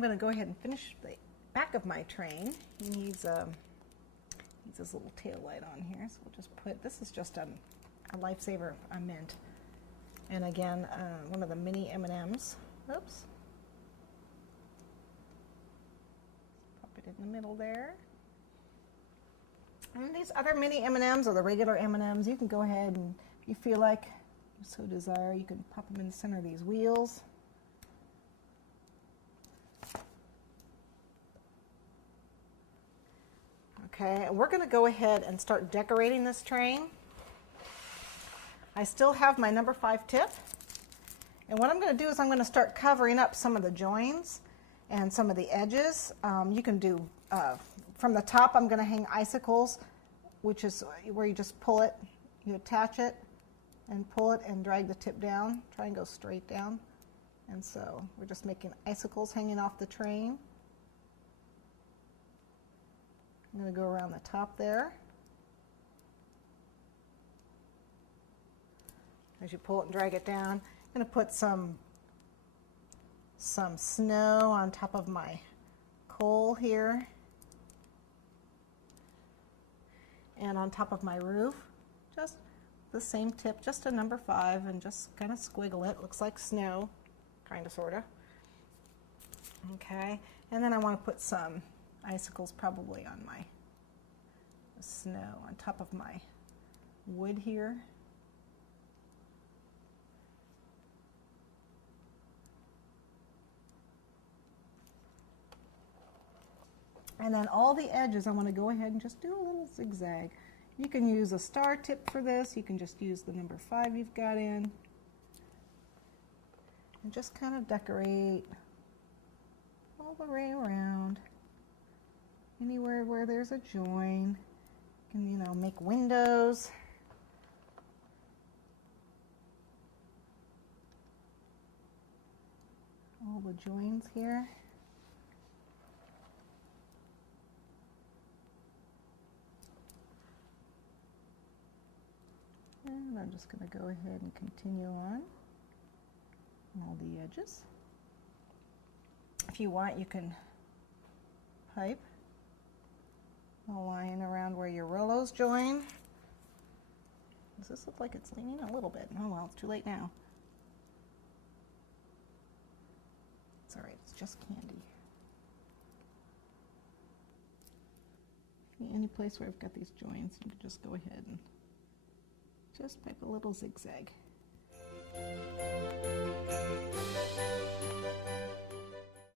I'm going to go ahead and finish the back of my train. He needs this little tail light on here, so we'll just put, this is just a Lifesaver mint. And again, one of the mini M&Ms. Oops. Pop it in the middle there. And these other mini M&Ms or the regular M&Ms, you can go ahead and, if you feel like you so desire, you can pop them in the center of these wheels. Okay, and we're going to go ahead and start decorating this train. I still have my number 5 tip. And what I'm going to do is I'm going to start covering up some of the joins and some of the edges. You can do, from the top I'm going to hang icicles, which is where you just pull it, you attach it and pull it and drag the tip down. Try and go straight down. And so we're just making icicles hanging off the train. I'm going to go around the top there. As you pull it and drag it down, I'm going to put some snow on top of my coal here and on top of my roof. Just the same tip, just a number 5, and just kind of squiggle it. Looks like snow, kind of, sort of. Okay, and then I want to put some icicles probably on my snow on top of my wood here. And then all the edges, I want to go ahead and just do a little zigzag. You can use a star tip for this. You can just use the number 5 you've got in. And just kind of decorate all the way around. Anywhere where there's a join. You can, you know, make windows. All the joins here. And I'm just going to go ahead and continue on all the edges. If you want, you can pipe a line around where your Rollos join. Does this look like it's leaning a little bit? Oh well, it's too late now. It's all right, it's just candy. Any place where I've got these joins, you can just go ahead and just pipe a little zigzag.